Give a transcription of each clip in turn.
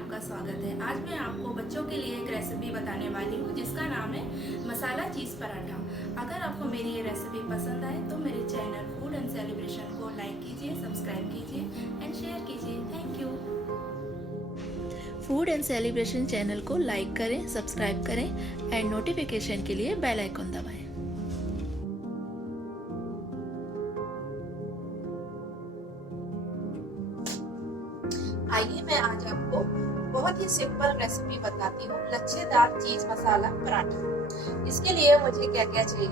आपका स्वागत है। आज मैं आपको बच्चों के लिए एक रेसिपी बताने वाली हूँ जिसका नाम है मसाला चीज़ पराठा। अगर आपको मेरी ये रेसिपी पसंद आए तो मेरे चैनल फूड एंड सेलिब्रेशन को लाइक कीजिए, सब्सक्राइब कीजिए एंड शेयर कीजिए। Thank you. Food and celebration channel को लाइक करें, सब्सक्राइब करें एंड नोटिफिकेशन के लिए बेल आइकन दबाएं। आइए मैं आज आपको बहुत ही सिंपल रेसिपी बताती हूँ, लच्छेदार चीज मसाला पराठा। इसके लिए मुझे क्या क्या चाहिए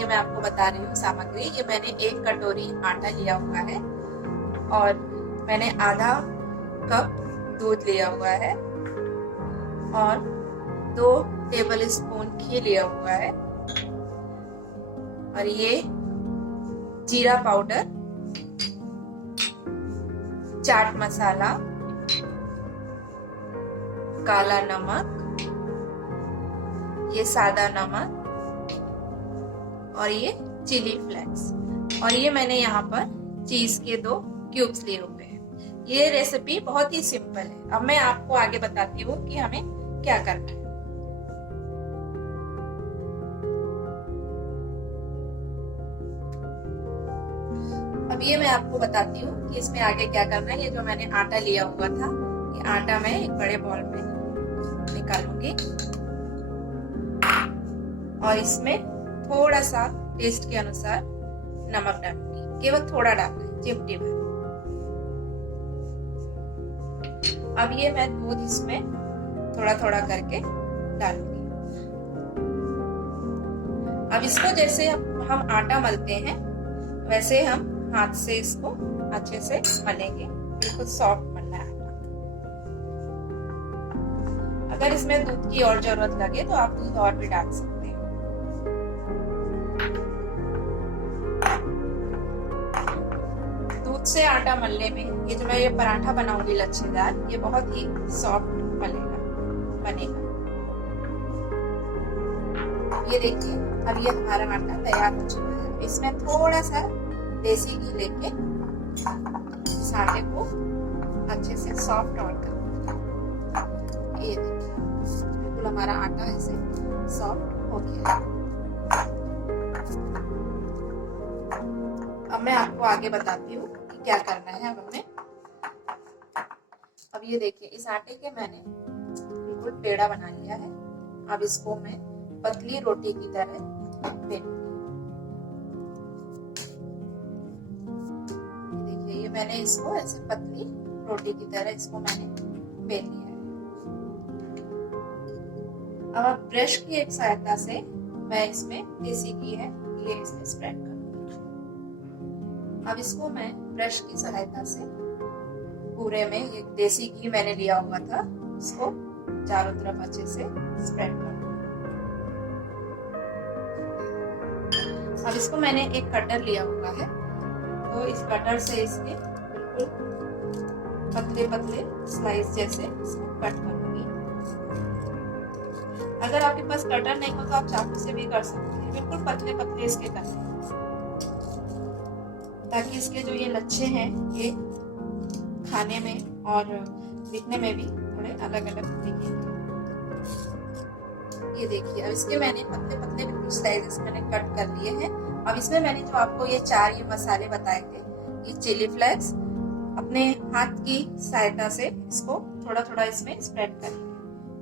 ये मैं आपको बता रही हूँ। सामग्री, ये मैंने 1 कटोरी आटा लिया हुआ है और मैंने आधा कप दूध लिया हुआ है और 2 टेबल स्पून घी लिया हुआ है और ये जीरा पाउडर, चाट मसाला, काला नमक, ये सादा नमक और ये चिली फ्लेक्स और ये मैंने यहाँ पर चीज के 2 क्यूब्स लिए हुए हैं। ये रेसिपी बहुत ही सिंपल है। अब मैं आपको आगे बताती हूँ कि हमें क्या करना है। अब ये मैं आपको बताती हूँ कि इसमें आगे क्या करना है। ये जो मैंने आटा लिया हुआ था, ये आटा मैं एक बड़े बॉल में निकालूंगी और इसमें थोड़ा सा टेस्ट के अनुसार नमक डालूंगी। केवल थोड़ा डालना है, चिमटी भर। अब ये मैं दूध इसमें थोड़ा थोड़ा करके डालूंगी। अब इसको जैसे हम आटा मलते हैं वैसे हम हाथ से इसको अच्छे से मलेंगे। बिल्कुल सॉफ्ट मलना है। अगर इसमें दूध की और जरूरत लगे तो आप दूध और भी डाल सकते हैं। दूध से आटा मलने में ये जो मैं ये पराठा बनाऊंगी लच्छेदार, ये बहुत ही सॉफ्ट बनेगा। ये देखिए, अब ये हमारा आटा तैयार हो चुका है। इसमें थोड़ा सा देसी घी लेके इस आटे को अच्छे से सॉफ्ट और कर। ये देखिए, बिल्कुल हमारा आटा ऐसे सॉफ्ट हो गया। अब मैं आपको आगे बताती हूँ कि क्या करना है। अब हमें ये देखिए, इस आटे के मैंने बिल्कुल पेड़ा बना लिया है। अब इसको मैं पतली रोटी की तरह बेलूंगी। देखिए, ये मैंने इसको ऐसे पतली रोटी की तरह इसको मैंने बेल लिया है। अब ब्रश की एक सहायता से मैं इसमें देसी घी है ये इसमें स्प्रेड करूंगी। अब इसको मैं ब्रश की सहायता से पूरे में, ये देसी घी मैंने लिया हुआ था, इसको चारों तरफ अच्छे से स्प्रेड करूंगी। अब इसको मैंने एक कटर लिया हुआ है, तो इस कटर से इसके बिल्कुल पतले पतले स्लाइस जैसे इसको कट करूंगी। अगर आपके पास कटर नहीं हो तो आप चाकू से भी कर सकते हैं। बिल्कुल पतले पतले इसके करने, ताकि इसके जो ये लच्छे हैं ये खाने में और दिखने में भी थोड़े अलग अलग दिखेंगे। ये देखिए, अब इसके मैंने पतले पतले बिल्कुल स्लाइसेस मैंने कट कर लिए हैं। अब इसमें मैंने जो आपको ये 4 मसाले बताए थे, ये चिली फ्लेक्स, अपने हाथ की सहायता से इसको थोड़ा थोड़ा इसमें स्प्रेड करें।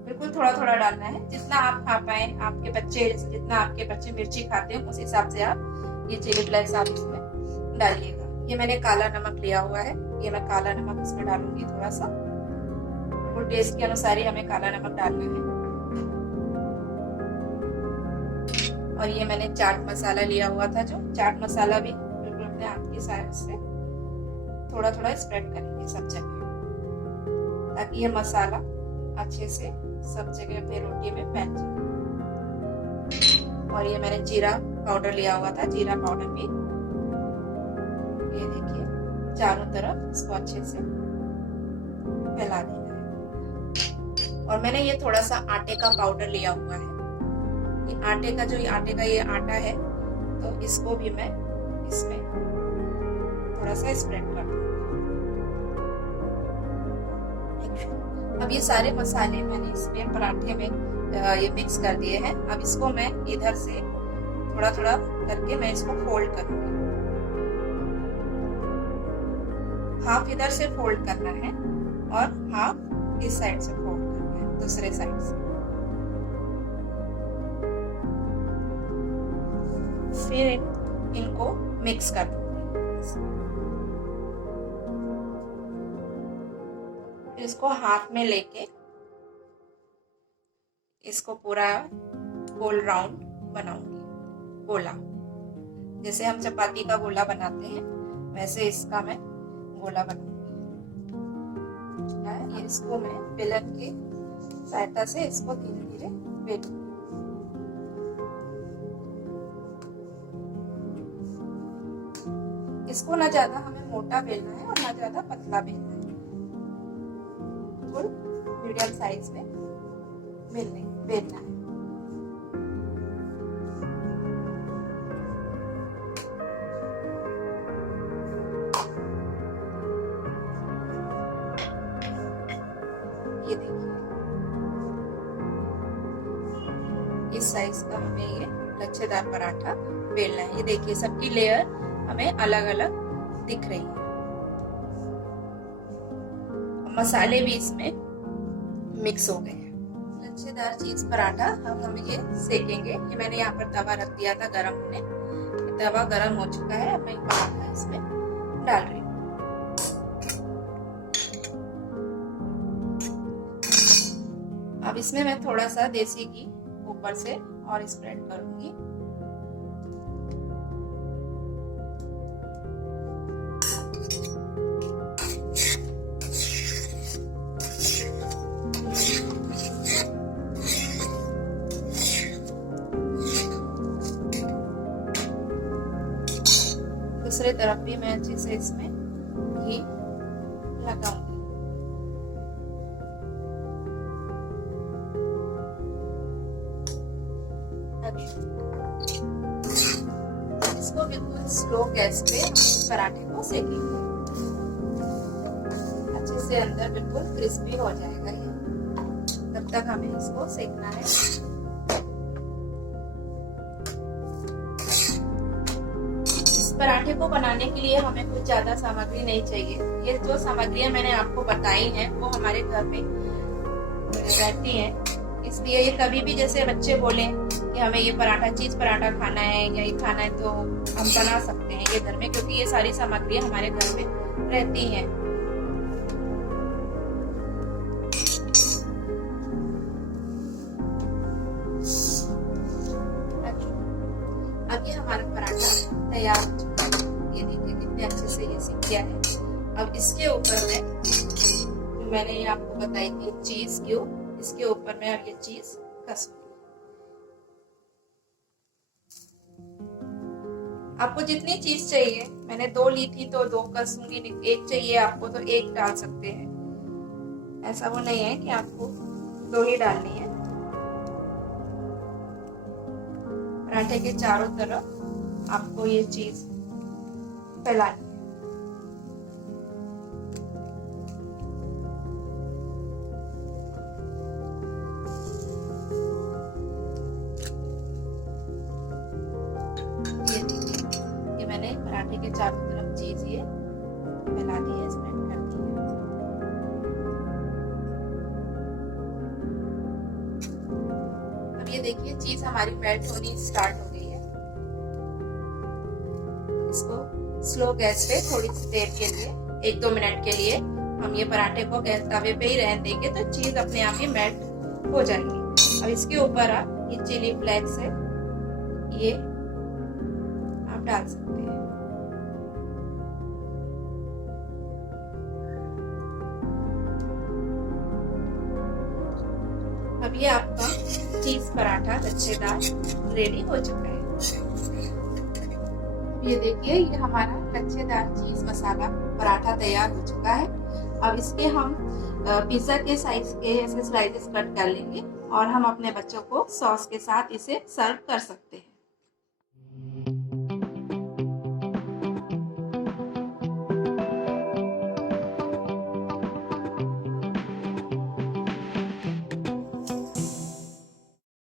बिल्कुल थोड़ा थोड़ा डालना है, जितना आप खा पाए। आपके बच्चे, जितना आपके बच्चे मिर्ची खाते हैं उस हिसाब से आप ये चिली फ्लेक्स आप इसमें डालिएगा। ये मैंने काला नमक लिया हुआ है, ये मैं काला नमक इसमें डालूंगी थोड़ा सा। और टेस्ट के अनुसार ही हमें काला नमक डालना है। और ये मैंने चाट मसाला लिया हुआ था, जो चाट मसाला भी बिल्कुल अपने हाथ की सहायता से थोड़ा थोड़ा स्प्रेड करेंगे सब जगह, ताकि ये मसाला अच्छे से सब जगह अपने रोटी में फैल जाए। और ये मैंने जीरा पाउडर लिया हुआ था, जीरा पाउडर भी ये देखिए चारों तरफ इसको अच्छे से फैला देना है। और मैंने ये थोड़ा सा आटे का पाउडर लिया हुआ है। ये आटे का ये आटा है, तो इसको भी मैं इसमें थोड़ा सा स्प्रेड कर दूंगी। अब ये सारे मसाले मैंने इसमें पराठे में ये मिक्स कर दिए हैं। अब इसको मैं इधर से थोड़ा थोड़ा करके मैं इसको फोल्ड करूंगी। हाफ इधर से फोल्ड करना है और हाफ इस साइड से फोल्ड करना है, दूसरे साइड से। फिर इनको मिक्स कर दूंगी। फिर इसको हाथ में लेके इसको पूरा गोल राउंड बनाऊंगी, गोला। जैसे हम चपाती का गोला बनाते हैं वैसे इसका मैं गोला बनाऊंगी। ये इसको मैं बेलन के सहायता से इसको धीरे धीरे बेलूंगी। इसको ना ज्यादा हमें मोटा बेलना है और ना ज्यादा पतला बेलना है, बिल्कुल मीडियम साइज में बेलना है। ये देखिए इस साइज का हमें ये लच्छेदार पराठा बेलना है। ये देखिए सबकी लेयर हमें अलग अलग दिख रही है। मसाले भी इसमें मिक्स हो गए हैं। लच्छेदार चीज पराठा हम ये सेकेंगे। ये मैंने यहाँ पर तवा रख दिया था गरम होने। तवा गरम हो चुका है। अब मैं पराठा इसमें डाल रही हूँ। अब इसमें मैं थोड़ा सा देसी घी ऊपर से और स्प्रेड करूंगी। दूसरे तरफ भी मैं अच्छे से इसमें घी लगाऊंगी। इसको बिल्कुल स्लो गैस पे पराठे को सेकेंगे। अच्छे से अंदर बिल्कुल क्रिस्पी हो जाएगा ये, तब तक हमें इसको सेकना है। इस पराठे को बनाने के लिए हमें कुछ ज्यादा सामग्री नहीं चाहिए। ये जो सामग्रियां मैंने आपको बताई हैं वो हमारे घर में रहती हैं। इसलिए ये कभी भी जैसे बच्चे बोले कि हमें ये पराठा चीज पराठा खाना है या ये खाना है तो हम बना सकते हैं ये घर में, क्योंकि ये सारी सामग्रियां हमारे घर में रहती हैं। अब ये हमारा पराठा तैयार हो चुका है। ये देखिए कितने अच्छे से ये सीख गया है। अब इसके ऊपर में मैंने ये आपको बताई थी चीज क्यूब, इसके ऊपर मैं अब ये चीज कसूंगी। आपको जितनी चीज चाहिए, मैंने 2 ली थी तो 2 कसूंगी, 1 चाहिए आपको तो 1 डाल सकते हैं। ऐसा वो नहीं है कि आपको 2 ही डालनी है। पराठे के चारों तरफ आपको ये चीज फैलानी है। ये मैंने पराठे के चारों तरफ चीज ये फैला दी है, स्प्रेड कर दी है। अब ये देखिए चीज हमारी मेल्ट होनी स्टार्ट हो गई है। इसको स्लो गैस पे थोड़ी सी देर के लिए 1-2 मिनट के लिए हम ये पराठे को गैस तवे पे ही रहने देंगे तो चीज अपने आप ही मेल्ट हो जाएगी। अब इसके ऊपर आप ये चिली फ्लेक्स है ये आप डाल सकते हैं। अब ये आपका चीज पराठा लच्छेदार रेडी हो चुका है। ये देखिए ये हमारा लच्छेदार चीज मसाला पराठा तैयार हो चुका है। अब इसके हम पिज्जा के साइज के ऐसे स्लाइसेस कट कर लेंगे और हम अपने बच्चों को सॉस के साथ इसे सर्व कर सकते हैं।